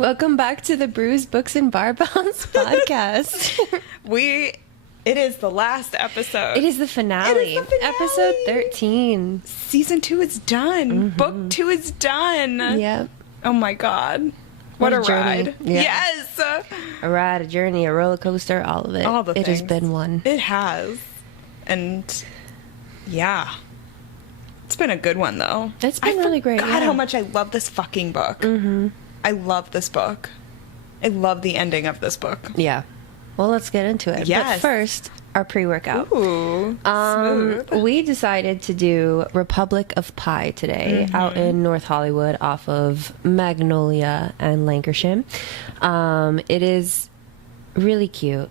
Welcome back to the Brews, Books, and Barbells Podcast. It is the last episode. It is the finale. Episode 13. Season 2 is done. Mm-hmm. Book 2 is done. Yep. Oh my God. What a ride. Yeah. Yes. A ride, a journey, a roller coaster, all of it. All the things. It has been one. It has. And yeah. It's been a good one, though. It's been really great. God, how much I love this fucking book. Mm-hmm. I love this book. I love the ending of this book. Yeah. Well, let's get into it. Yes. But first, our pre-workout. Ooh, smooth. We decided to do Republic of Pie today out in North Hollywood off of Magnolia and Lancashire. It is really cute.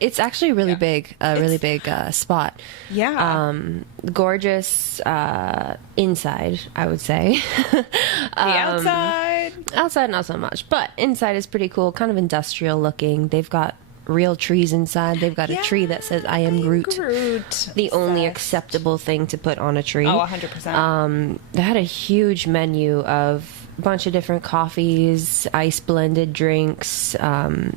It's actually really big, really big spot. Yeah. Gorgeous inside, I would say. The outside. Outside, not so much. But inside is pretty cool, kind of industrial looking. They've got real trees inside. They've got a tree that says, I am Groot. The only acceptable thing to put on a tree. Oh, 100%. They had a huge menu of a bunch of different coffees, ice blended drinks,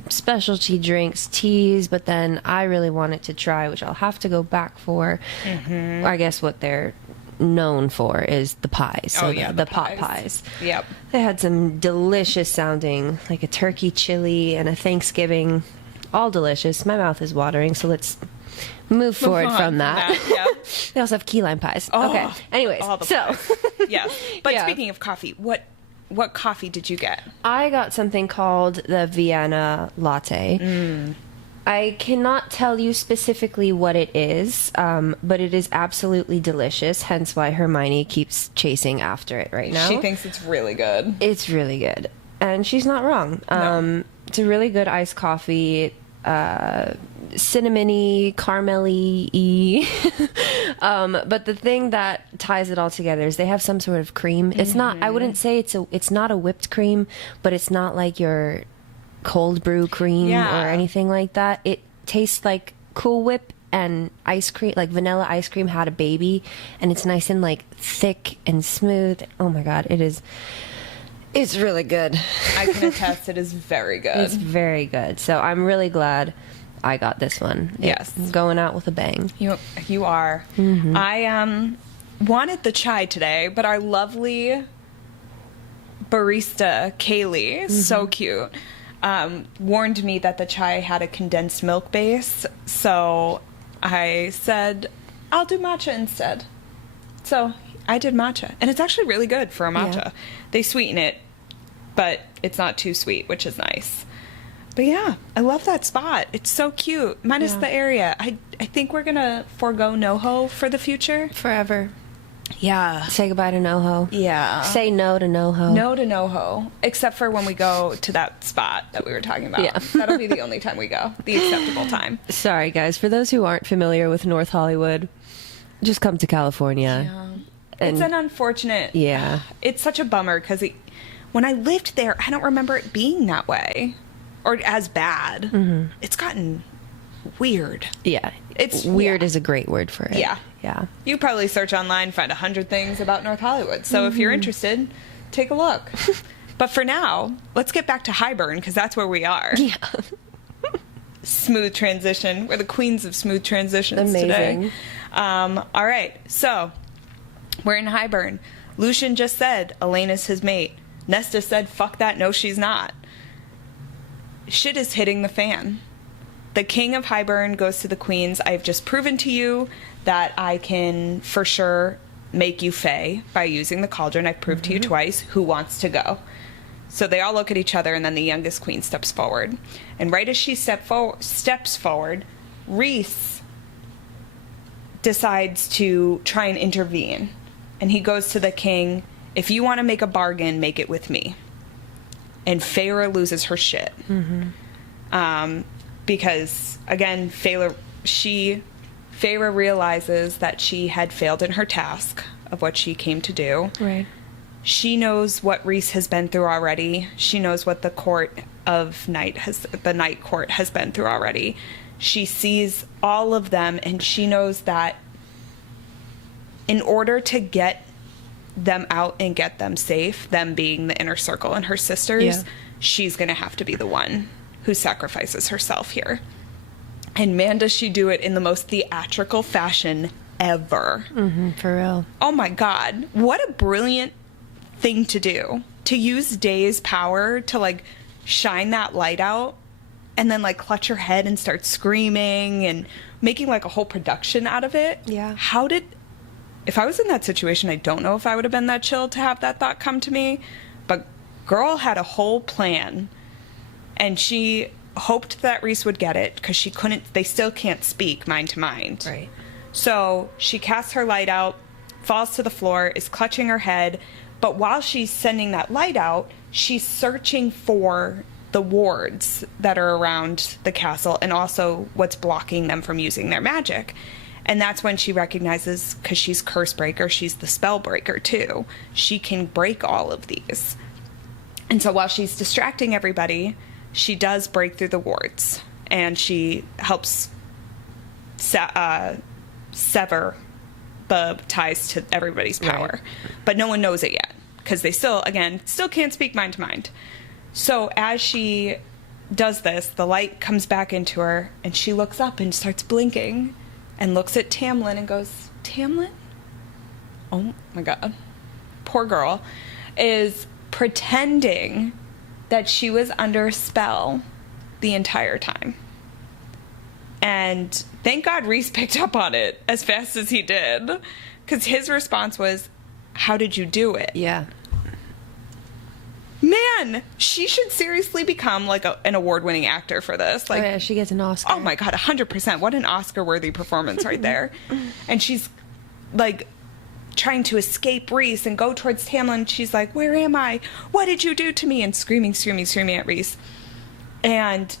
specialty drinks, teas, but then I really wanted to try, which I'll have to go back for. I guess what they're known for is the pies. So the pot pies. Yep. They had some delicious sounding, like a turkey chili and a Thanksgiving. All delicious. My mouth is watering, so let's move forward from that. Yep. They also have key lime pies. Oh, okay. Anyways, so yes. But speaking of coffee, what coffee did you get? I got something called the Vienna latte. I cannot tell you specifically what it is, but it is absolutely delicious, hence why Hermione keeps chasing after it right now. She thinks it's really good. It's really good. And she's not wrong. No. It's a really good iced coffee, cinnamony, caramel-y. But the thing that ties it all together is they have some sort of cream. It's not, I wouldn't say it's not a whipped cream, but it's not like your cold brew cream or anything like that. It tastes like Cool Whip and ice cream, like vanilla ice cream had a baby, and it's nice and like thick and smooth. Oh my God, it's really good. I can attest it is very good. It's very good. So I'm really glad I got this one. Yes. It's going out with a bang. You are. I wanted the chai today, but our lovely barista, Kaylee, so cute, warned me that the chai had a condensed milk base. So I said, I'll do matcha instead. So I did matcha, and it's actually really good for a matcha. Yeah. They sweeten it, but it's not too sweet, which is nice. But yeah, I love that spot. It's so cute. Minus the area. I think we're gonna forego NoHo for the future. Forever. Yeah. Say goodbye to NoHo. Yeah. Say no to NoHo. No to NoHo. Except for when we go to that spot that we were talking about. Yeah. That'll be the only time we go. The acceptable time. Sorry, guys. For those who aren't familiar with North Hollywood, just come to California. Yeah. It's an unfortunate... Yeah. It's such a bummer because when I lived there, I don't remember it being that way. Or as bad. It's gotten weird. Yeah. It's weird is a great word for it. Yeah. Yeah. You probably search online, find 100 things about North Hollywood. So if you're interested, take a look. But for now, let's get back to Highburn because that's where we are. Yeah. Smooth transition. We're the queens of smooth transitions Amazing. Today. All right. So we're in Highburn. Lucian just said Elena's his mate. Nesta said, fuck that, no she's not. Shit is hitting the fan. The king of Highburn goes to the queens. I've just proven to you that I can for sure make you fae by using the cauldron. I've proved to you twice. Who wants to go? So they all look at each other, and then the youngest queen steps forward. And right as she steps forward, Rhys decides to try and intervene. And he goes to the king, if you want to make a bargain, make it with me. And Feyre loses her shit. Because, again, Feyre realizes that she had failed in her task of what she came to do. Right. She knows what Rhys has been through already. She knows what the Night Court has been through already. She sees all of them, and she knows that in order to get them out and get them safe, them being the inner circle and her sisters, she's going to have to be the one who sacrifices herself here. And man, does she do it in the most theatrical fashion ever. For real. Oh my God. What a brilliant thing to do. To use Day's power to like shine that light out and then like clutch her head and start screaming and making like a whole production out of it. Yeah. If I was in that situation, I don't know if I would have been that chill to have that thought come to me, but girl had a whole plan and she hoped that Reese would get it because they still can't speak mind to mind. Right. So she casts her light out, falls to the floor, is clutching her head, but while she's sending that light out, she's searching for the wards that are around the castle and also what's blocking them from using their magic. And that's when she recognizes, because she's curse breaker, she's the spell breaker too. She can break all of these. And so while she's distracting everybody, she does break through the wards and she helps sever the ties to everybody's power. Right. But no one knows it yet because they still can't speak mind to mind. So as she does this, the light comes back into her and she looks up and starts blinking and looks at Tamlin and goes, Tamlin? Oh my God. Poor girl is pretending that she was under a spell the entire time. And thank God Reese picked up on it as fast as he did. Because his response was, how did you do it? Yeah. Man, she should seriously become like an award-winning actor for this. Like, oh yeah, she gets an Oscar. Oh my God, 100%. What an Oscar-worthy performance right there. And she's like trying to escape Reese and go towards Tamlin. She's like, where am I? What did you do to me? And screaming at Reese. And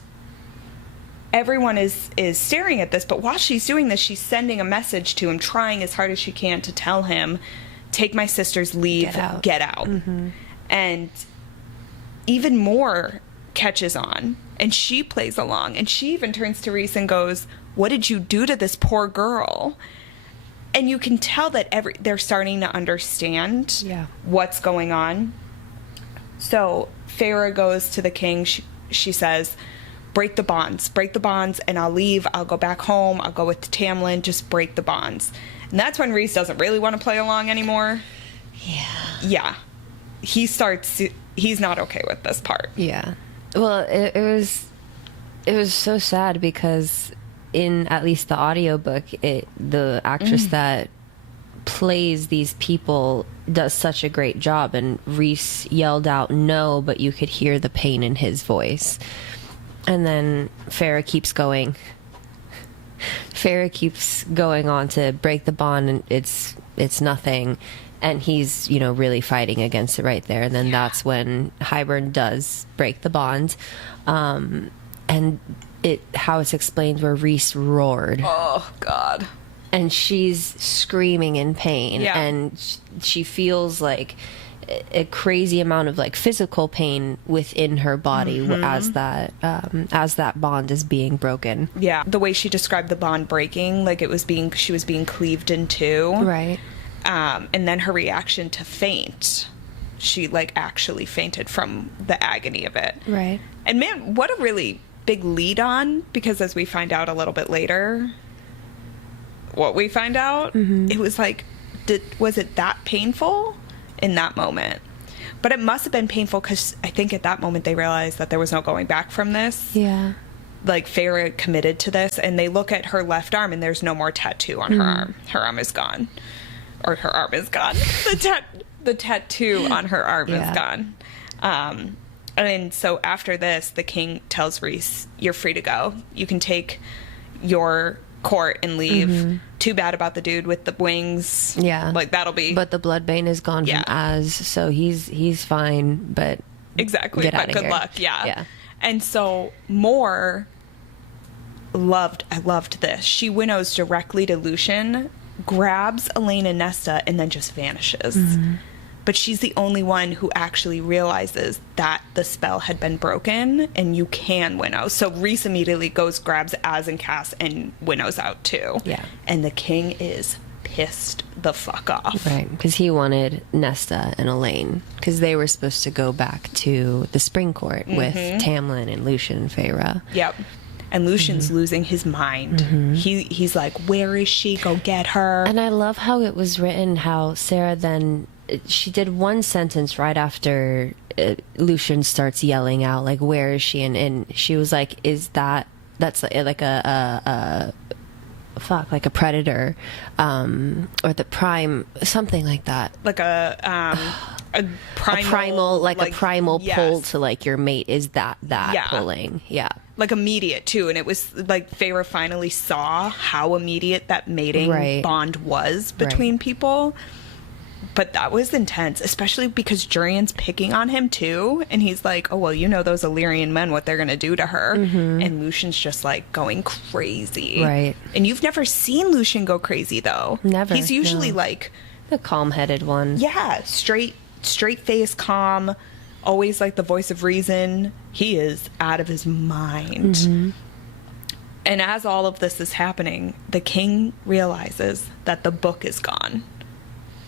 everyone is staring at this, but while she's doing this, she's sending a message to him, trying as hard as she can to tell him, take my sisters, leave, get out. And even more catches on, and she plays along, and she even turns to Reese and goes, what did you do to this poor girl? And you can tell that they're starting to understand what's going on. So Feyre goes to the king. She says, break the bonds, and I'll leave. I'll go back home. I'll go with Tamlin. Just break the bonds. And that's when Reese doesn't really want to play along anymore. Yeah. He's not okay with this part. Yeah. Well, it was so sad because in at least the audiobook, the actress that plays these people does such a great job, and Reese yelled out no, but you could hear the pain in his voice. And then Feyre keeps going on to break the bond, and it's nothing. And he's, really fighting against it right there. And then that's when Hybern does break the bond. And how it's explained where Reese roared. Oh, God. And she's screaming in pain. Yeah. And she feels like a crazy amount of like physical pain within her body as that bond is being broken. Yeah. The way she described the bond breaking, like she was being cleaved in two. Right. And then her reaction to faint, she like actually fainted from the agony of it. Right. And man, what a really big lead on, because as we find out a little bit later, it was like, was it that painful in that moment? But it must have been painful because I think at that moment they realized that there was no going back from this. Yeah. Like Feyre committed to this, and they look at her left arm and there's no more tattoo on her arm. Her arm is gone. Or her arm is gone. The tattoo on her arm is gone. And so after this, the king tells Reese, you're free to go. You can take your court and leave. Too bad about the dude with the wings. Yeah. Like, that'll be... But the bloodbane is gone from Az, so he's fine, but... Exactly, get but out of good here. luck, yeah. And so I loved this. She winnows directly to Lucien, grabs Elaine and Nesta, and then just vanishes. But she's the only one who actually realizes that the spell had been broken and you can winnow. So Reese immediately grabs Az and Cass and winnows out too. Yeah. And the king is pissed the fuck off. Right, because he wanted Nesta and Elaine, because they were supposed to go back to the Spring Court with Tamlin and Lucien and Feyre. Yep. And Lucian's losing his mind. He's like, where is she? Go get her. And I love how it was written, how Sarah then, she did one sentence right after Lucien starts yelling out, like, where is she? And she was like, that's like a predator, or the prime, something like that. Like a primal yes. pull to like your mate is that pulling. Yeah. Like immediate too. And it was like Feyre finally saw how immediate that mating bond was between people. But that was intense, especially because Jurian's picking on him too. And he's like, oh, well, you know those Illyrian men, what they're going to do to her. And Lucian's just like going crazy. Right. And you've never seen Lucien go crazy though. Never. He's usually like the calm-headed one. Yeah. Straight face, calm, always like the voice of reason. He is out of his mind. And as all of this is happening, the king realizes that the book is gone.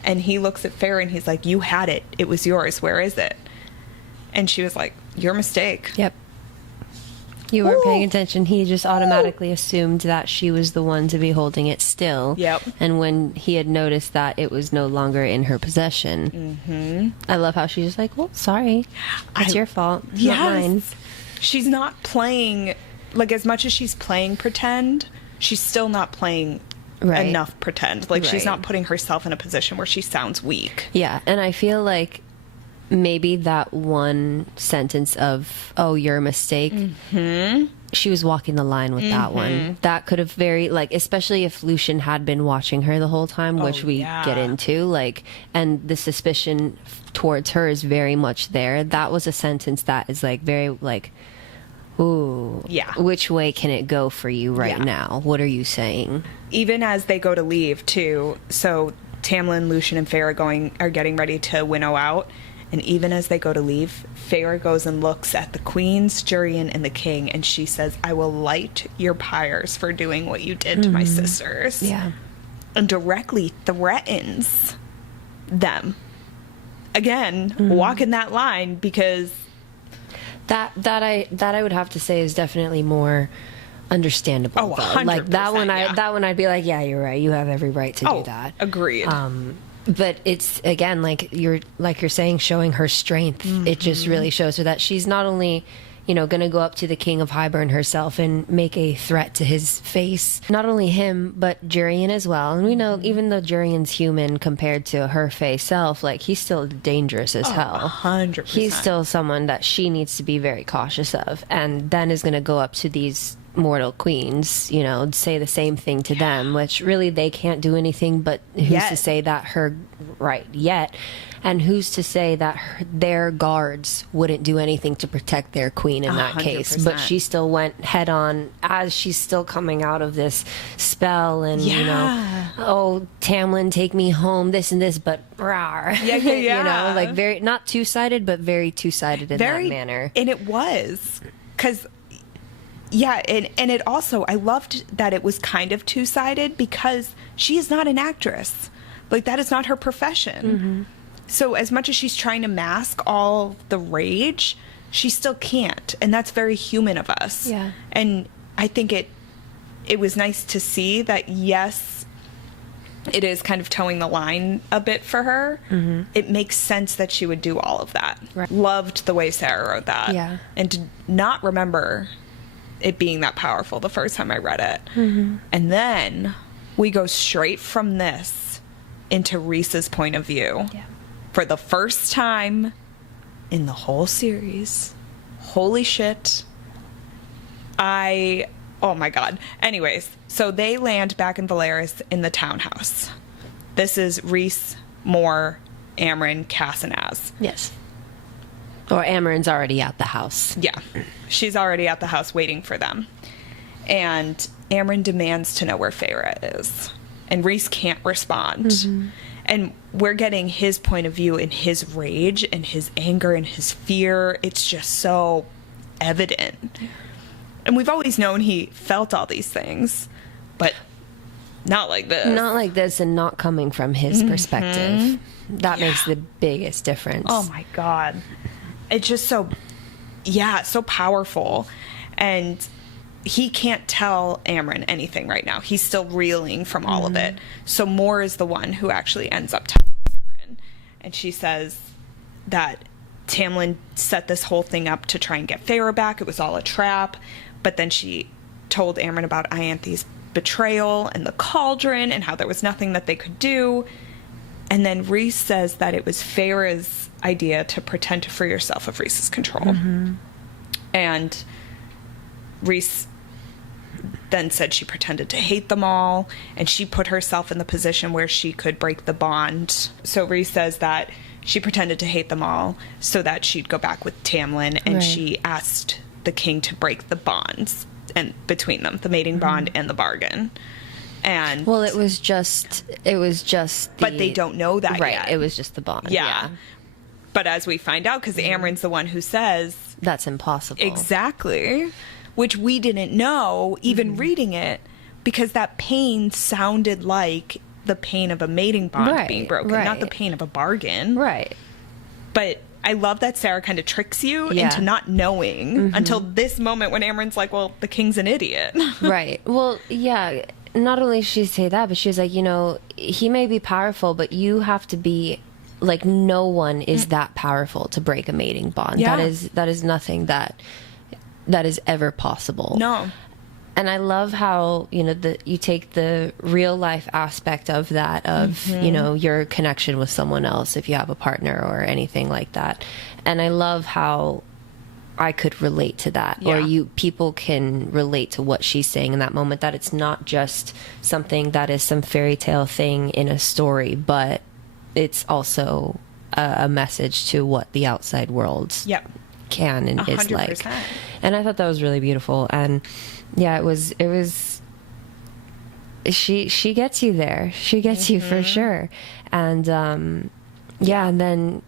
And he looks at Feyre and he's like, you had it. It was yours. Where is it? And she was like, your mistake. Yep. You weren't paying attention. He just automatically assumed that she was the one to be holding it still. Yep. And when he had noticed that it was no longer in her possession, I love how she's just like, well, sorry. It's your fault. Not mine. She's not playing, like, as much as she's playing pretend, she's still not playing enough pretend. Like, she's not putting herself in a position where she sounds weak. Yeah. And I feel like maybe that one sentence of, oh, you're a mistake, she was walking the line with that one. That could have especially if Lucien had been watching her the whole time, which we get into, like, and the suspicion towards her is very much there. That was a sentence that is like very like, ooh, which way can it go for you right now? What are you saying? Even as they go to leave too, so Tamlin, Lucien, and Feyre are getting ready to winnow out. And even as they go to leave, Feyre goes and looks at the queens, Jurian, and the king, and she says, I will light your pyres for doing what you did to my sisters. Yeah. And directly threatens them. Again, walking that line, because that I would have to say is definitely more understandable. Oh, 100%, like that one I'd be like, yeah, you're right. You have every right to do that. Agreed. But it's, again, like you're saying, showing her strength. It just really shows her that she's not only, going to go up to the King of Highburn herself and make a threat to his face. Not only him, but Jurian as well. And we know, even though Jurian's human compared to her Fae self, like, he's still dangerous as hell. 100%. He's still someone that she needs to be very cautious of. And then is going to go up to these mortal queens, say the same thing to them, which really they can't do anything, but who's to say that and who's to say that their guards wouldn't do anything to protect their queen in that 100%. Case? But she still went head on as she's still coming out of this spell, and oh, Tamlin, take me home, this and this, but rawr. Like very not two-sided, but very two-sided in that manner. And it was, because and it also, I loved that it was kind of two-sided, because she is not an actress. Like, that is not her profession. So as much as she's trying to mask all the rage, she still can't. And that's very human of us. Yeah. And I think it was nice to see that, yes, it is kind of towing the line a bit for her. It makes sense that she would do all of that. Right. Loved the way Sarah wrote that. Yeah. And to not remember it being that powerful the first time I read it. And then we go straight from this into Rhys's point of view. Yeah. For the first time in the whole series. Holy shit. Oh my god. Anyways, so they land back in Valeris in the townhouse. This is Rhys, Mor, Amren, Cass, and Az. Yes. Or Amren's already at the house. Yeah. She's already at the house waiting for them. And Amren demands to know where Feyre is. And Rhys can't respond. And we're getting his point of view and his rage and his anger and his fear. It's just so evident. And we've always known he felt all these things. But not like this. Not like this, and not coming from his perspective. That makes the biggest difference. Oh my God. It's just so powerful. And he can't tell Amren anything right now. He's still reeling from all of it. So Moore is the one who actually ends up telling Amren. And she says that Tamlin set this whole thing up to try and get Feyre back. It was all a trap. But then she told Amren about Ianthe's betrayal and the cauldron and how there was nothing that they could do. And then Rhys says that it was Feyre's idea to pretend to free herself of Rhys's control. And Rhys then said she pretended to hate them all, and she put herself in the position where she could break the bond. So Rhys says that she pretended to hate them all so that she'd go back with Tamlin, and she asked the king to break the bonds and between them, the mating bond and the bargain. And well, it was just but they don't know that yet. It was just the bond. Yeah. But as we find out, because Amren's the one who says that's impossible. Exactly. Which we didn't know, even reading it, because that pain sounded like the pain of a mating bond being broken, not the pain of a bargain. Right. But I love that Sarah kind of tricks you into not knowing until this moment when Amren's like, well, the king's an idiot. Right. Well, yeah. Not only did she say that, but she was like, he may be powerful, but you have to be, like, no one is that powerful to break a mating bond. Yeah. That is nothing that is ever possible. No. And I love how, you take the real life aspect of that, of, your connection with someone else, if you have a partner or anything like that. And I love how I could relate to that, or people can relate to what she's saying in that moment, that it's not just something that is some fairy tale thing in a story, but it's also a message to what the outside world can and 100%. Is like. And I thought that was really beautiful. And yeah, it was she gets you there. She gets you for sure. And and then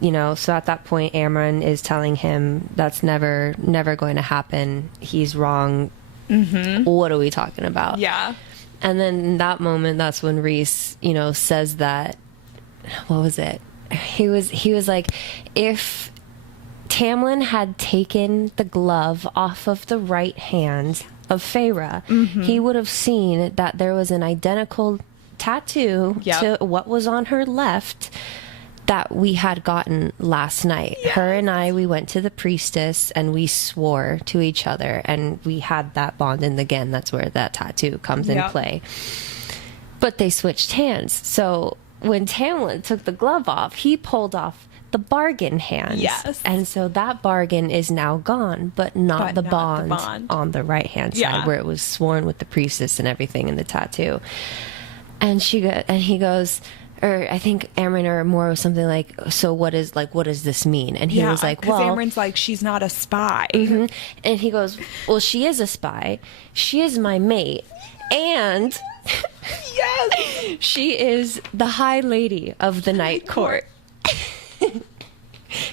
so at that point, Amren is telling him that's never going to happen. He's wrong. What are we talking about? Yeah. And then in that moment, that's when Rhys, says that, what was it? He was like, if Tamlin had taken the glove off of the right hand of Feyre, he would have seen that there was an identical tattoo to what was on her left that we had gotten last night. Yes. Her and I, we went to the priestess and we swore to each other, and we had that bond. And again, that's where that tattoo comes in play. But they switched hands. So when Tamlin took the glove off, he pulled off the bargain hand. Yes. And so that bargain is now gone, but not the bond on the right hand side where it was sworn with the priestess and everything in the tattoo. And he goes, or I think Amren or Moore was something like, so what does this mean? And he was like, well, Amren's like, she's not a spy. And he goes, well, she is a spy. She is my mate. And she is the High Lady of the Night Court.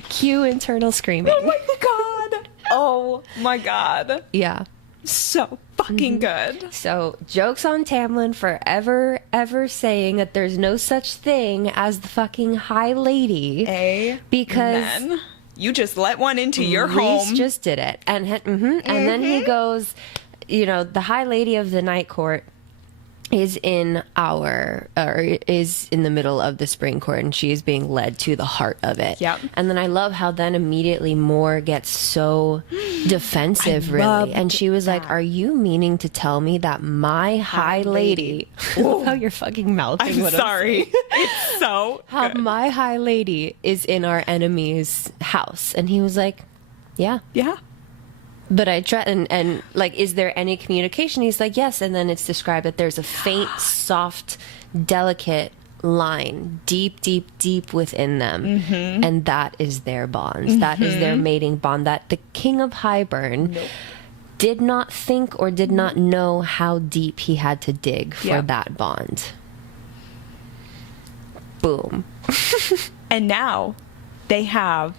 Cue internal screaming. Oh my God. Oh my God. Yeah. So fucking good. So, joke's on Tamlin for ever saying that there's no such thing as the fucking High Lady. Because you just let one into your home. Rhys just did it. And then he goes, the High Lady of the Night Court is in the middle of the Spring Court, and she is being led to the heart of it. Yep. And then I love how then immediately Moore gets so defensive, really. And she was like, are you meaning to tell me that my High Lady how you're fucking mouthing I'm sorry. It's so how good. My High Lady is in our enemy's house? And he was like, yeah. But I try and like, is there any communication? He's like, yes. And then it's described that there's a faint, soft, delicate line deep within them. And that is their bond. That is their mating bond that the King of Highburn did not think or did not know how deep he had to dig for that bond. Boom. And now they have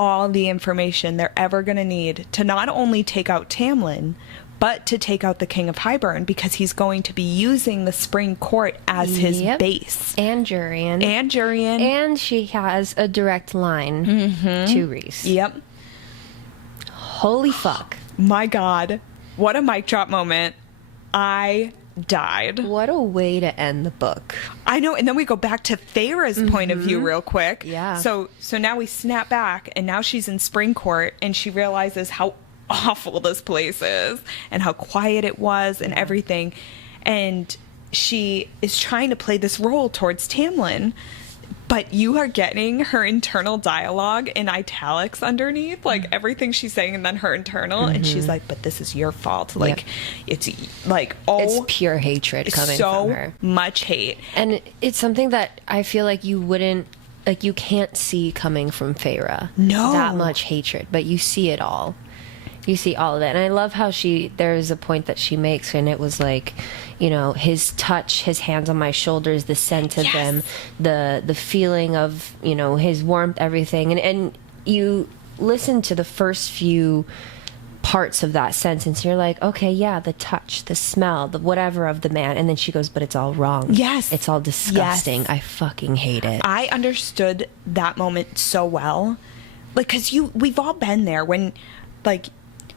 all the information they're ever going to need to not only take out Tamlin, but to take out the King of Highburn, because he's going to be using the Spring Court as his base. And Jurian. And she has a direct line to Rhys. Yep. Holy fuck. My God. What a mic drop moment. I died. What a way to end the book. I know. And then we go back to Feyre's point of view real quick. Yeah. So now we snap back, and now she's in Spring Court, and she realizes how awful this place is and how quiet it was and everything. And she is trying to play this role towards Tamlin, but you are getting her internal dialogue in italics underneath, like everything she's saying, and then her internal, and she's like, but this is your fault. Like, it's like, it's pure hatred coming from her. So much hate. And it's something that I feel like you wouldn't, like, you can't see coming from Feyre. No. That much hatred, but you see it all. You see all of it. And I love how there's a point that she makes, and it was like, you know, his touch, his hands on my shoulders, the scent of them, the feeling of, you know, his warmth, everything. And you listen to the first few parts of that sentence, and you're like, okay, yeah, the touch, the smell, the whatever of the man. And then she goes, but it's all wrong. Yes. It's all disgusting. Yes. I fucking hate it. I understood that moment so well. Like, because we've all been there when, like,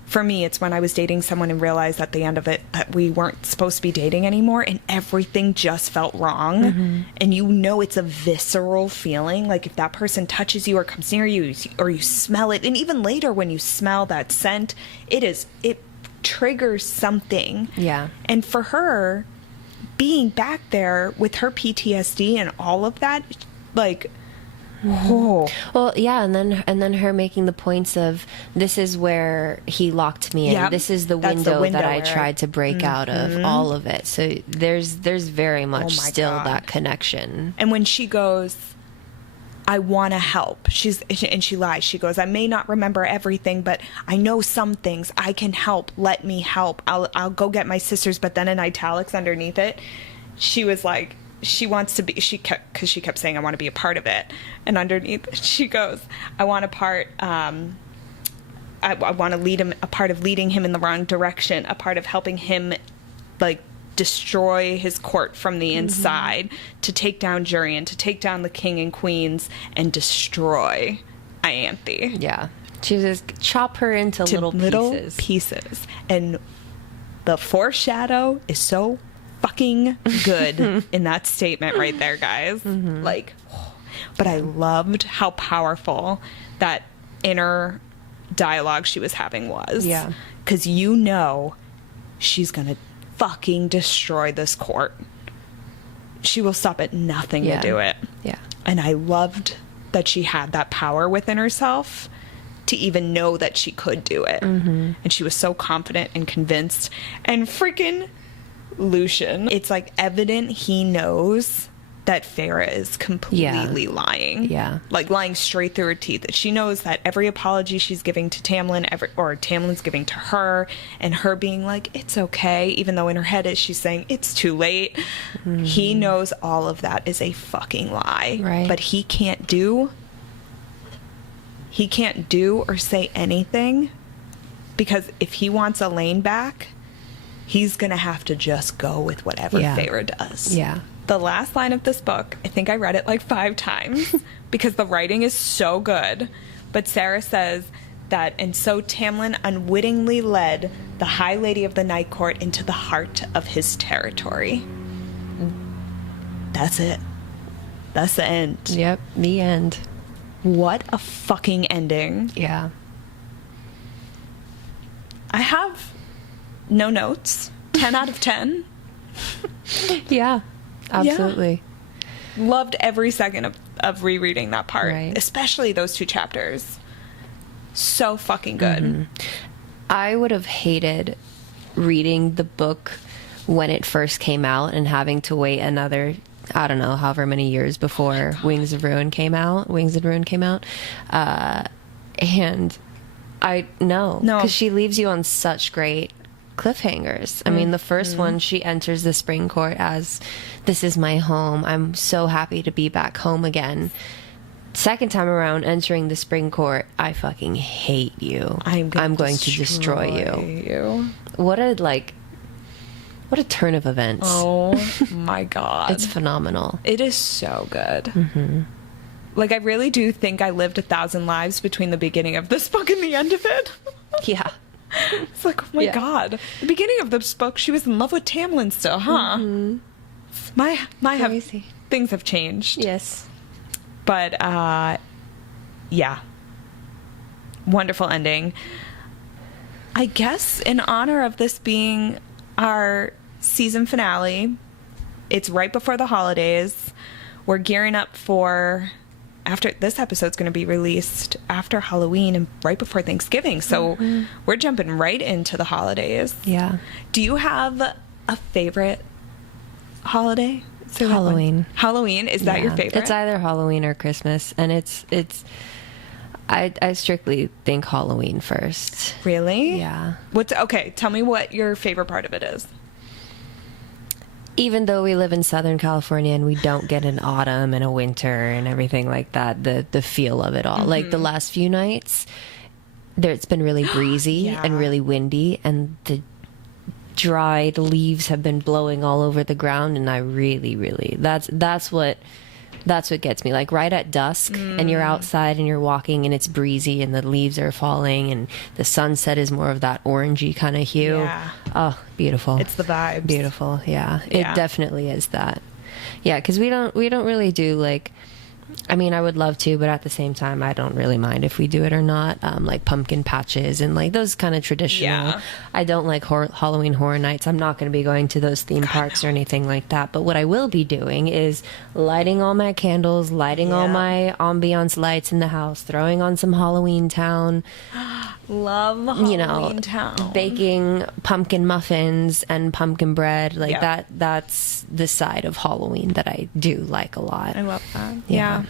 for me, it's when I was dating someone and realized at the end of it that we weren't supposed to be dating anymore, and everything just felt wrong. And you know, it's a visceral feeling. Like, if that person touches you or comes near you, or you smell it, and even later when you smell that scent, it triggers something. Yeah. And for her, being back there with her PTSD and all of that, like, oh. Well, yeah, and then her making the points of, this is where he locked me in. Yep. This is the window that I tried to break out of. All of it. So there's very much still that connection. And when she goes, I want to help, and she lies. She goes, I may not remember everything, but I know some things. I can help. Let me help. I'll go get my sisters. But then in italics underneath it, she was like, she wants to be, because she kept saying, I want to be a part of it. And underneath, she goes, I want a part, I want to lead him, a part of leading him in the wrong direction, a part of helping him, like, destroy his court from the inside, to take down Jurian, to take down the king and queens, and destroy Ianthe. Yeah. She just chop her into little pieces. And the foreshadow is so fucking good in that statement right there, guys. Like, but I loved how powerful that inner dialogue she was having was. Yeah. Because you know she's gonna fucking destroy this court. She will stop at nothing to do it. Yeah. And I loved that she had that power within herself to even know that she could do it. And she was so confident and convinced. And freaking Lucien, it's like evident he knows that Feyre is completely lying. Yeah. Like, lying straight through her teeth. She knows that every apology she's giving to Tamlin, or Tamlin's giving to her, and her being like, it's okay, even though in her head she's saying, it's too late. He knows all of that is a fucking lie. Right. But he can't do or say anything, because if he wants Elaine back, he's gonna have to just go with whatever Feyre does. Yeah. The last line of this book, I think I read it like 5 times because the writing is so good. But Sarah says that, and so Tamlin unwittingly led the High Lady of the Night Court into the heart of his territory. That's it. That's the end. Yep, the end. What a fucking ending. Yeah. I have no notes. 10 out of 10. Yeah, absolutely. Yeah. Loved every second of rereading that part, Right. especially those 2 chapters. So fucking good. I would have hated reading the book when it first came out and having to wait another, I don't know, however many years before Wings of Ruin came out. And I know, because she leaves you on such great cliffhangers. I mean, the first one, she enters the Spring Court as, this is my home. I'm so happy to be back home again. second time around entering the spring court, I fucking hate you. I'm going to destroy you. What a turn of events. Oh my God. It's phenomenal. It is so good. Like, I really do think I lived 1,000 lives between the beginning of this book and the end of it. Yeah. It's like, oh my God. The beginning of this book, she was in love with Tamlin still, huh? Things have changed. Yes. But, yeah. Wonderful ending. I guess in honor of this being our season finale, it's right before the holidays. We're gearing up for... after this episode's going to be released after Halloween and right before Thanksgiving. So we're jumping right into the holidays. Yeah. Do you have a favorite holiday? Halloween. Halloween? Is that your favorite? It's either Halloween or Christmas. And I strictly think Halloween first. Really? Yeah. Okay, tell me what your favorite part of it is. Even though we live in Southern California and we don't get an autumn and a winter and everything like that, the feel of it all. Like the last few nights, it's been really breezy and really windy, and the dried leaves have been blowing all over the ground, and I really that's what gets me. Like right at dusk and you're outside and you're walking and it's breezy and the leaves are falling and the sunset is more of that orangey kind of hue. Yeah. Oh, beautiful. It's the vibes. Beautiful. Yeah. It definitely is that. Yeah, because we don't really do like, I mean, I would love to, but at the same time, I don't really mind if we do it or not. Like pumpkin patches and like those kind of traditional. Yeah. I don't like Halloween Horror Nights. I'm not going to be going to those theme parks or anything like that. But what I will be doing is lighting all my candles, lighting all my ambiance lights in the house, throwing on some Halloween Town. Love Halloween Town. Baking pumpkin muffins and pumpkin bread. Like that's the side of Halloween that I do like a lot. I love that. Yeah.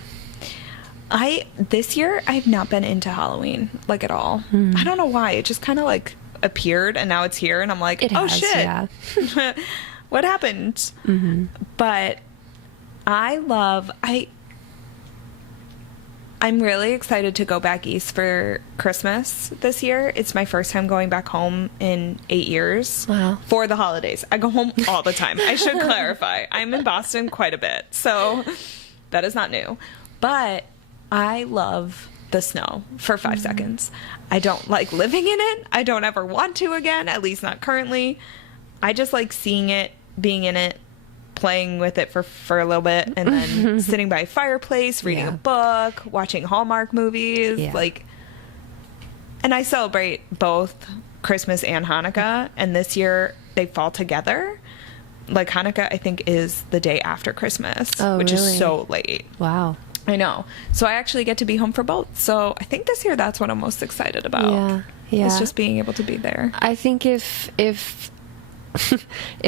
This year I've not been into Halloween like at all. I don't know why. It just kind of like appeared and now it's here and I'm like, shit. Yeah. What happened? But I'm really excited to go back east for Christmas this year. It's my first time going back home in 8 years. Wow. For the holidays. I go home all the time. I should clarify. I'm in Boston quite a bit, so that is not new. But I love the snow for 5 seconds. I don't like living in it. I don't ever want to again, at least not currently. I just like seeing it, being in it, playing with it for a little bit, and then sitting by a fireplace, reading a book, watching Hallmark movies. And I celebrate both Christmas and Hanukkah, and this year they fall together. Like Hanukkah, I think, is the day after Christmas, which is so late. Wow. I know. So I actually get to be home for both. So I think this year that's what I'm most excited about. Yeah. It's just being able to be there. I think if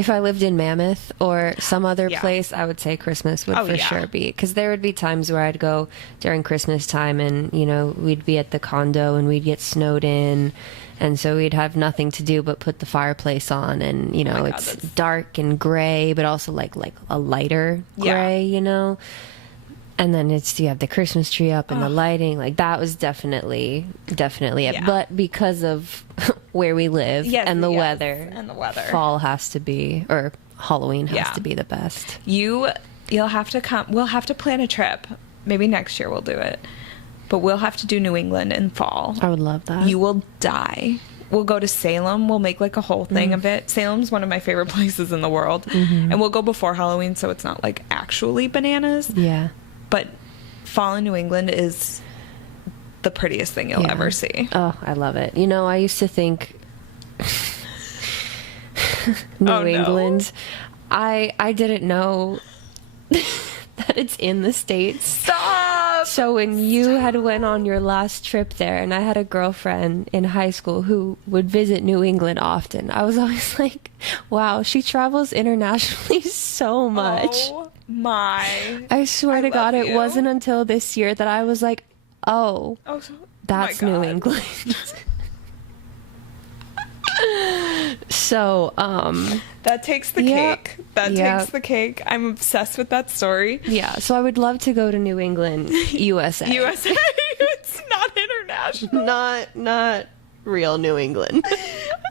I lived in Mammoth or some other place, I would say Christmas would for sure be. Because there would be times where I'd go during Christmas time and, you know, we'd be at the condo and we'd get snowed in. And so we'd have nothing to do but put the fireplace on. And, you know, it's dark and gray, but also like a lighter gray, you know. And then you have the Christmas tree up and the lighting. Like, that was definitely it. But because of where we live and the weather, fall has to be, or Halloween has to be the best. You'll have to come. We'll have to plan a trip. Maybe next year we'll do it. But we'll have to do New England in fall. I would love that. You will die. We'll go to Salem. We'll make like a whole thing of it. Salem's one of my favorite places in the world. And we'll go before Halloween so it's not like actually bananas. Yeah. But fall in New England is the prettiest thing you'll ever see. Oh, I love it. You know, I used to think New England. I didn't know that it's in the States. Stop! So when you had went on your last trip there, and I had a girlfriend in high school who would visit New England often, I was always like, wow, she travels internationally so much. Oh my. I swear to God, it wasn't until this year that I was like, that's New England. So, that takes the cake. That takes the cake. I'm obsessed with that story. Yeah, so I would love to go to New England, USA. USA. It's not international. Not real New England.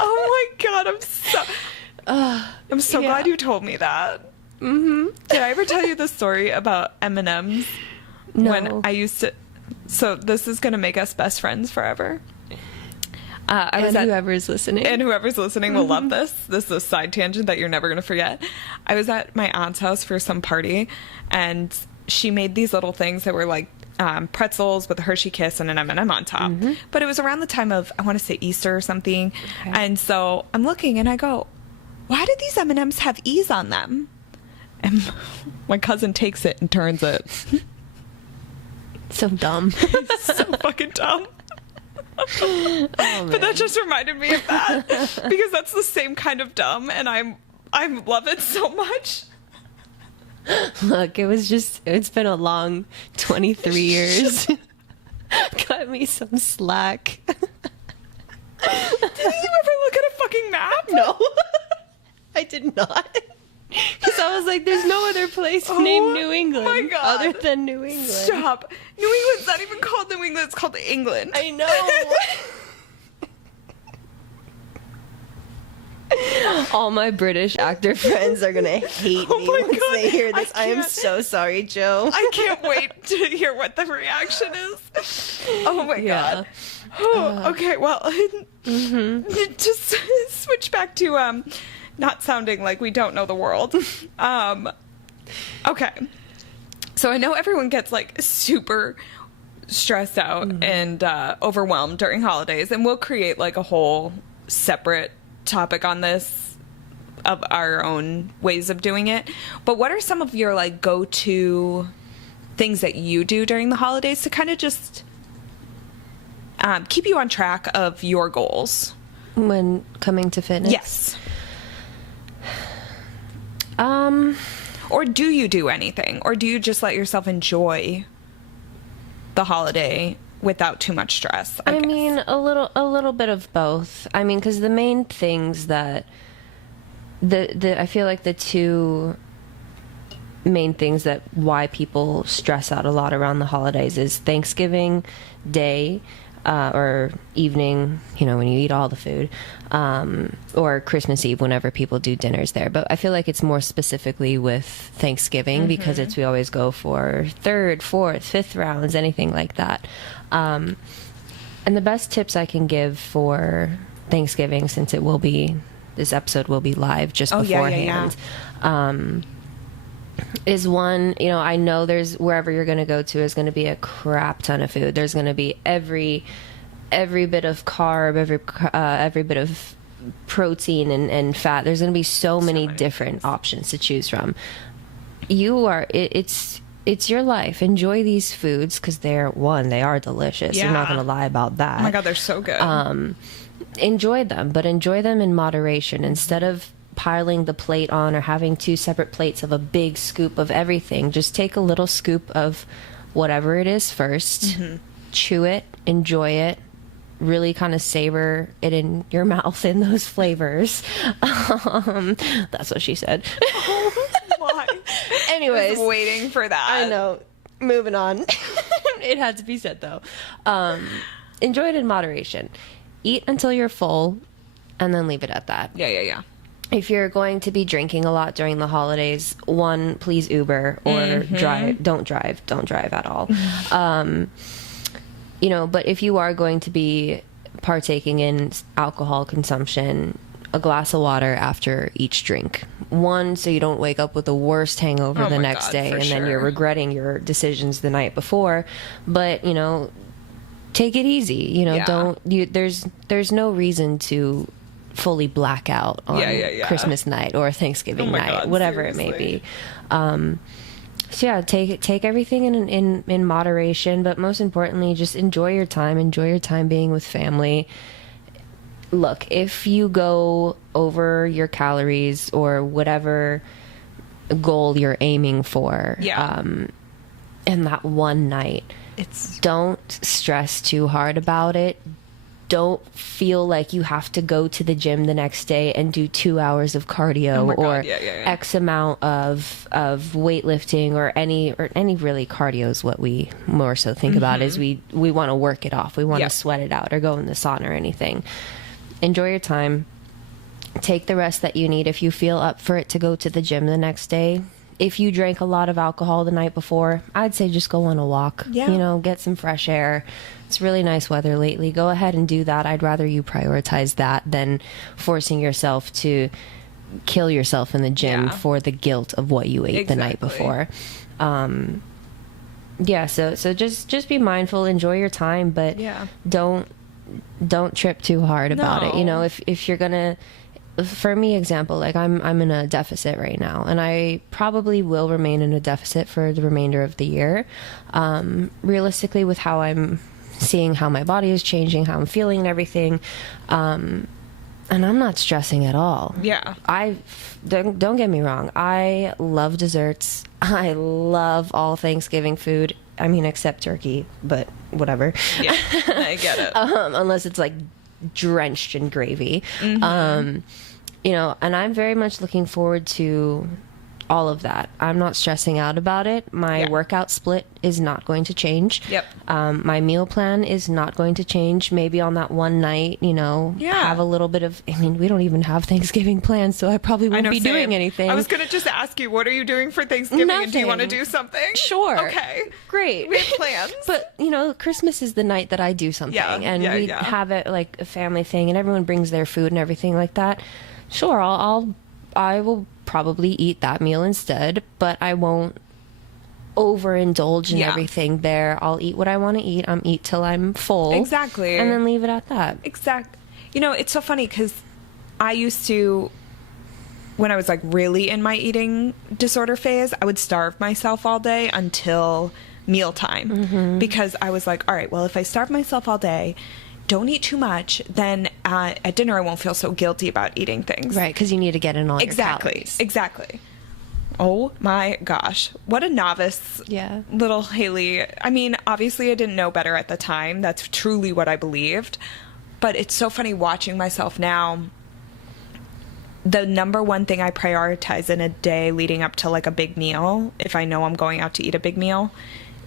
Oh my god, I'm so glad you told me that. Mm-hmm. Did I ever tell you the story about M&M's? No. When I used to... So this is going to make us best friends forever. Whoever's listening. And whoever's listening will love this. This is a side tangent that you're never going to forget. I was at my aunt's house for some party, and she made these little things that were like pretzels with a Hershey Kiss and an M&M on top. Mm-hmm. But it was around the time of, I want to say, Easter or something. Okay. And so I'm looking and I go, why do these M&Ms have E's on them? And my cousin takes it and turns it. So dumb. So fucking dumb. Oh, but that just reminded me of that, because that's the same kind of dumb, and I love it so much. Look, it's been a long 23 years. Cut me some slack. Did you ever look at a fucking map? No. I did not. Because I was like, there's no other place named New England other than New England. Stop. New England's not even called New England, it's called England. I know. All my British actor friends are going to hate me once they hear this. I am so sorry, Joe. I can't wait to hear what the reaction is. Oh my god. Okay, well, just switch back to... not sounding like we don't know the world. Okay. So I know everyone gets like super stressed out and overwhelmed during holidays, and we'll create like a whole separate topic on this of our own ways of doing it. But what are some of your like go-to things that you do during the holidays to kind of just keep you on track of your goals? When coming to fitness? Yes. Or do you do anything? Or do you just let yourself enjoy the holiday without too much stress? I guess. Mean, a little bit of both. I mean, because the main things that I feel like the two main things that why people stress out a lot around the holidays is Thanksgiving Day, or evening, when you eat all the food, or Christmas Eve, whenever people do dinners there. But I feel like it's more specifically with Thanksgiving because we always go for 3rd, 4th, 5th rounds, anything like that. And the best tips I can give for Thanksgiving, since this episode will be live just beforehand, is one, I know there's wherever you're going to go to is going to be a crap ton of food. There's going to be every bit of carb, every bit of protein and fat. There's going to be so many different options to choose from. It's your life. Enjoy these foods because they are delicious. Yeah. I'm not going to lie about that. Oh my God, they're so good. Enjoy them, but enjoy them in moderation. Instead of piling the plate on or having 2 separate plates of a big scoop of everything, just take a little scoop of whatever it is first, chew it, enjoy it, really kind of savor it in your mouth in those flavors. That's what she said. Oh my. Anyways, I was waiting for that. I know. Moving on. It had to be said though. Enjoy it in moderation. Eat until you're full and then leave it at that. Yeah. If you're going to be drinking a lot during the holidays, one, please Uber or drive. Don't drive at all. But if you are going to be partaking in alcohol consumption, a glass of water after each drink. One, so you don't wake up with the worst hangover the next day and then you're regretting your decisions the night before. But, take it easy. There's no reason to fully black out on Christmas night or Thanksgiving night, whatever it may be. So yeah, take everything in moderation, but most importantly, just enjoy your time being with family. Look, if you go over your calories or whatever goal you're aiming for, in that one night, don't stress too hard about it. don't feel like you have to go to the gym the next day and do 2 hours of cardio or X amount of weightlifting or any really cardio is what we more so think about is we want to work it off. We want to sweat it out or go in the sauna or anything. Enjoy your time. Take the rest that you need. If you feel up for it to go to the gym the next day, if you drank a lot of alcohol the night before, I'd say just go on a walk, get some fresh air. It's really nice weather lately. Go ahead and do that. I'd rather you prioritize that than forcing yourself to kill yourself in the gym for the guilt of what you ate the night before. So just be mindful, enjoy your time, but don't trip too hard about it. You know, if you're gonna, for me, example, like I'm in a deficit right now, and I probably will remain in a deficit for the remainder of the year. Realistically, with how I'm seeing how my body is changing, how I'm feeling and everything, and I'm not stressing at all. Don't get me wrong, I love desserts. I love all Thanksgiving food. I mean, except turkey, but whatever. I get it. Unless it's like drenched in gravy. And I'm very much looking forward to all of that. I'm not stressing out about it. My workout split is not going to change. My meal plan is not going to change. Maybe on that one night, have a little bit of, I mean, we don't even have Thanksgiving plans, so I probably won't be doing anything. I was going to just ask you, what are you doing for Thanksgiving? Nothing. And do you want to do something? Sure. Okay. Great. We have plans. But, Christmas is the night that I do something. And we have it like a family thing, and everyone brings their food and everything like that. Sure, I will probably eat that meal instead, but I won't overindulge in everything there. I'll eat what I want to eat. Eat till I'm full. Exactly. And then leave it at that. Exactly. It's so funny because I used to, when I was like really in my eating disorder phase, I would starve myself all day until mealtime because I was like, all right, well, if I starve myself all day, don't eat too much, then at dinner I won't feel so guilty about eating things. Right, because you need to get in all your calories. Exactly. Oh my gosh. What a novice little Haley. I mean, obviously I didn't know better at the time. That's truly what I believed. But it's so funny watching myself now. The number one thing I prioritize in a day leading up to like a big meal, if I know I'm going out to eat a big meal,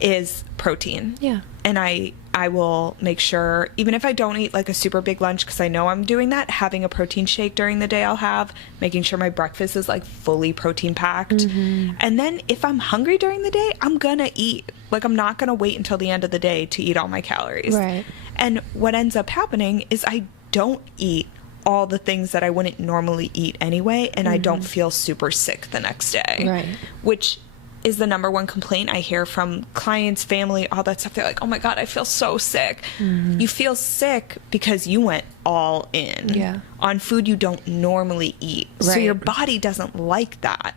is protein. Yeah. And I will make sure, even if I don't eat like a super big lunch, because I know I'm doing that, having a protein shake during the day I'll have, making sure my breakfast is like fully protein packed. And then if I'm hungry during the day, I'm gonna eat. Like, I'm not gonna wait until the end of the day to eat all my calories. Right. And what ends up happening is I don't eat all the things that I wouldn't normally eat anyway, and I don't feel super sick the next day. Right. Which is the number one complaint I hear from clients, family, all that stuff. They're like, oh my God, I feel so sick. You feel sick because you went all in on food you don't normally eat. Right. So your body doesn't like that.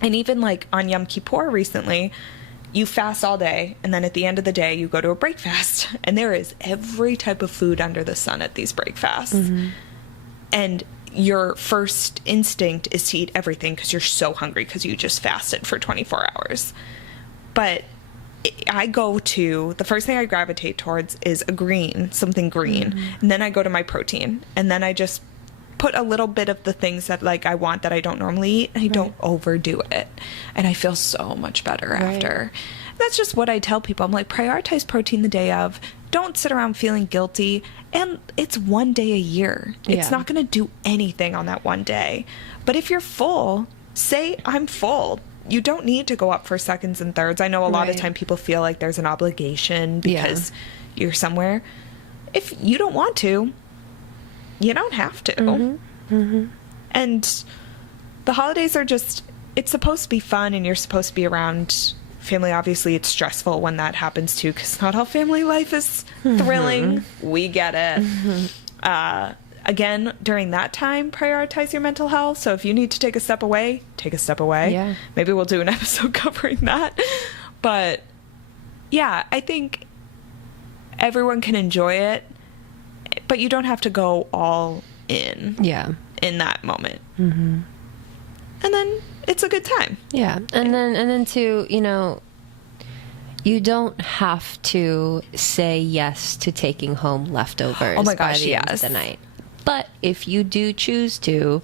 And even like on Yom Kippur recently, you fast all day, and then at the end of the day, you go to a break fast. And there is every type of food under the sun at these break fasts. And your first instinct is to eat everything because you're so hungry because you just fasted for 24 hours. But the first thing I gravitate towards is something green. And then I go to my protein. And then I just put a little bit of the things that like I want that I don't normally eat, and I don't overdo it. And I feel so much better after. That's just what I tell people. I'm like, prioritize protein the day of. Don't sit around feeling guilty. And it's one day a year. It's not going to do anything on that one day. But if you're full, say I'm full. You don't need to go up for seconds and thirds. I know a lot of time people feel like there's an obligation because you're somewhere. If you don't want to, you don't have to. And the holidays are just, it's supposed to be fun, and you're supposed to be around family. Obviously it's stressful when that happens too, because not all family life is thrilling. We get it. Again, during that time, prioritize your mental health. So if you need to take a step away, take a step away. Maybe we'll do an episode covering that. But yeah, I think everyone can enjoy it, but you don't have to go all in in that moment. And then it's a good time. And then too, You don't have to say yes to taking home leftovers Oh my by gosh, the end of the night. But if you do choose to,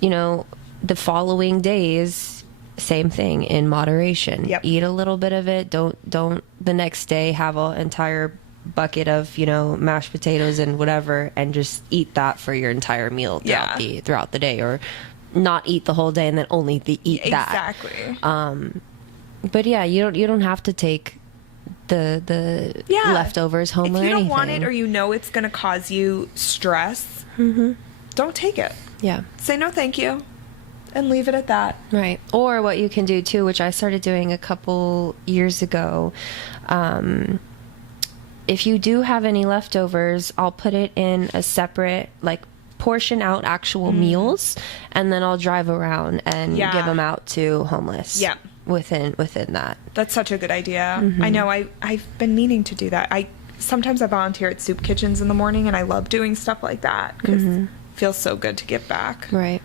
you know, the following days, same thing, in moderation. Yep. Eat a little bit of it. Don't the next day have an entire bucket of, you know, mashed potatoes and whatever, and just eat that for your entire meal throughout the day, or not eat the whole day and then only eat that. Exactly. But yeah, you don't have to take the leftovers home or anything. If you don't want it, or you know it's going to cause you stress, don't take it. Yeah. Say no thank you and leave it at that. Right. Or what you can do too, which I started doing a couple years ago, if you do have any leftovers, I'll put it in a separate, like, portion out actual meals, and then I'll drive around and give them out to homeless. Yeah. Within that. That's such a good idea. I know I've been meaning to do that. Sometimes I volunteer at soup kitchens in the morning, and I love doing stuff like that because it feels so good to give back. Right.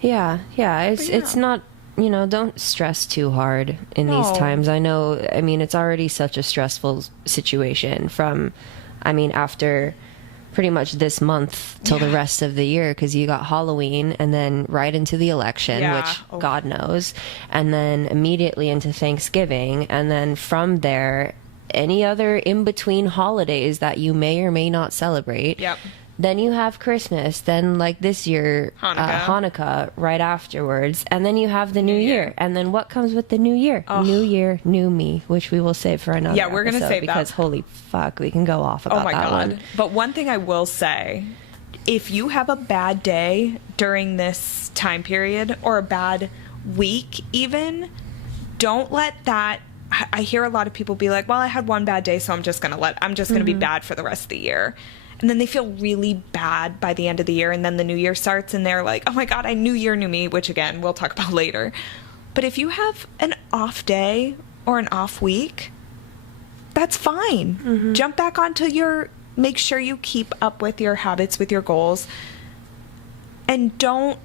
Yeah. It's not, you know, don't stress too hard in these times. I know, I mean, it's already such a stressful situation after pretty much this month till the rest of the year, because you got Halloween and then right into the election, which God knows, and then immediately into Thanksgiving, and then from there any other in between holidays that you may or may not celebrate. Then you have Christmas, then like this year Hanukkah right afterwards, and then you have the New Year. And then what comes with the New Year? New Year, new me, which we will save for another we're gonna episode, save because that. holy fuck, we can go off about that one. But one thing I will say, if you have a bad day during this time period, or a bad week even, don't let that... I hear a lot of people be like, well, I had one bad day, so I'm just gonna be bad for the rest of the year. And then they feel really bad by the end of the year, and then the new year starts, and they're like, oh my God, new year, new me, which again, we'll talk about later. But if you have an off day or an off week, that's fine. Jump back onto make sure you keep up with your habits, with your goals, and don't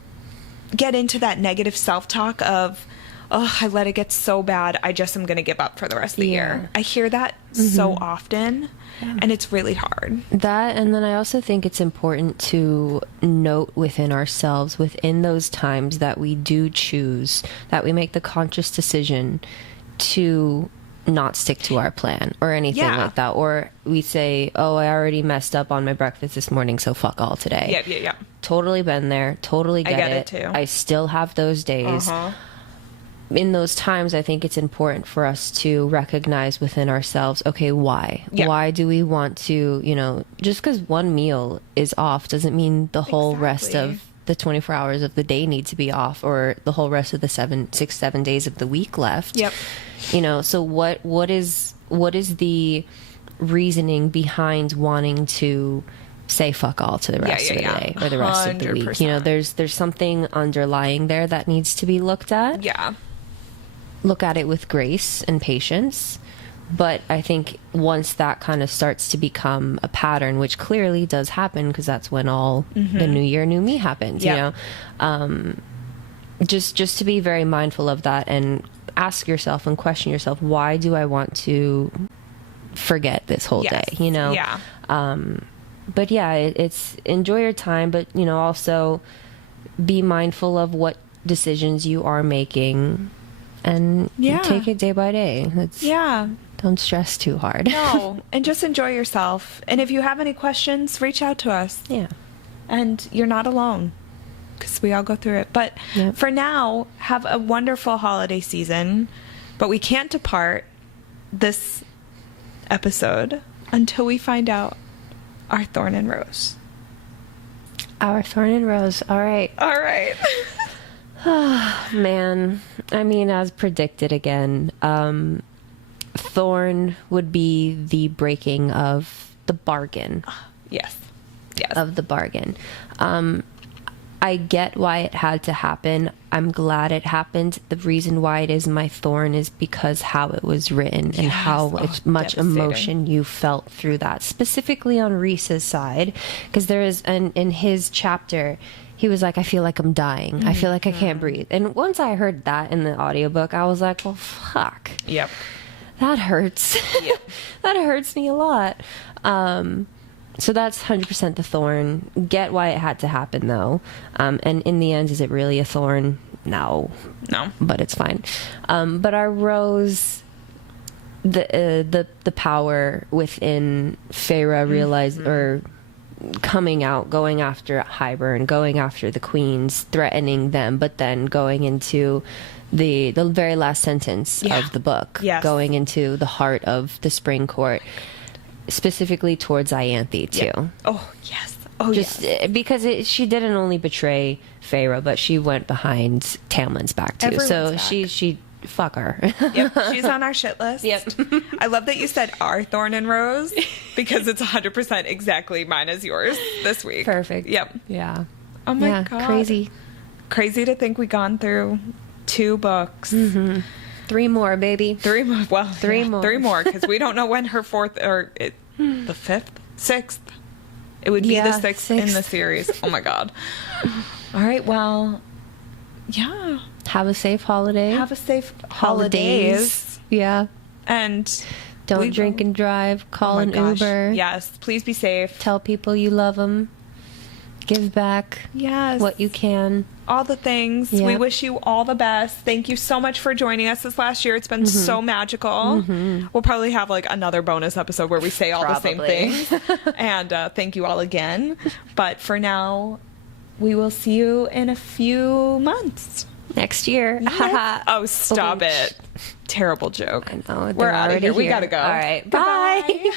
get into that negative self-talk of, oh, I let it get so bad, I just am going to give up for the rest of the year. I hear that so often, and it's really hard. That, and then I also think it's important to note within ourselves, within those times that we do choose, that we make the conscious decision to not stick to our plan or anything like that. Or we say, oh, I already messed up on my breakfast this morning, so fuck all today. Yeah. Totally been there. Totally get it too. I still have those days. In those times, I think it's important for us to recognize within ourselves, okay, why? Why do we want to, you know, just because one meal is off doesn't mean the whole rest of the 24 hours of the day need to be off, or the whole rest of the 7 days of the week left. You know, so what is the reasoning behind wanting to say fuck all to the rest of the day or the rest of the week? You know, there's something underlying there that needs to be looked at. Look at it with grace and patience. But I think once that kind of starts to become a pattern, which clearly does happen, because that's when all the new year, new me happens, you know, just to be very mindful of that and ask yourself and question yourself, why do I want to forget this whole day, you know? But yeah, it's enjoy your time, but, you know, also be mindful of what decisions you are making, and take it day by day. Don't stress too hard. No, and just enjoy yourself. And if you have any questions, reach out to us. And you're not alone, because we all go through it. But for now, have a wonderful holiday season. But we can't depart this episode until we find out our thorn and rose. Our thorn and rose. All right. Oh, man. I mean, as predicted again, thorn would be the breaking of the bargain. Yes. Of the bargain. I get why it had to happen. I'm glad it happened. The reason why it is my thorn is because how it was written and how much emotion you felt through that, specifically on Reese's side, because there is in his chapter, he was like, I feel like I'm dying. I feel like I can't breathe. And once I heard that in the audiobook, I was like, well, fuck. that hurts. Yeah. That hurts me a lot. So that's 100% the thorn. Get why it had to happen, though. And in the end, is it really a thorn? No. But it's fine. But our rose, the power within Feyre realized, or coming out, going after Hybern, going after the queens, threatening them, but then going into the very last sentence of the book, going into the heart of the Spring Court, specifically towards Ianthe too. Yeah. Oh yes. Oh just because she didn't only betray Feyre, but she went behind Tamlin's back too. Everyone's so back. she fuck her. Yep, she's on our shit list. Yep. I love that you said our thorn and rose, because it's 100% exactly mine as yours this week. Perfect. Yep. Yeah. Oh my God. Crazy to think we've gone through 2 books. 3 more, baby. 3 more. Well, 3 more. 3 more, because we don't know when her 4th or the 5th, 6th. It would be the 6th in the series. Oh my God. All right. Well, yeah. Have a safe holiday. Have a safe holidays. Yeah. And don't drink and drive. Call an Uber. Yes. Please be safe. Tell people you love them. Give back. Yes. What you can. All the things. Yep. We wish you all the best. Thank you so much for joining us this last year. It's been so magical. We'll probably have like another bonus episode where we say all the same things. And thank you all again. But for now, we will see you in a few months. Next year. Yes. Oh, stop it. Terrible joke. I know. We're out of here. We gotta go. All right. Bye.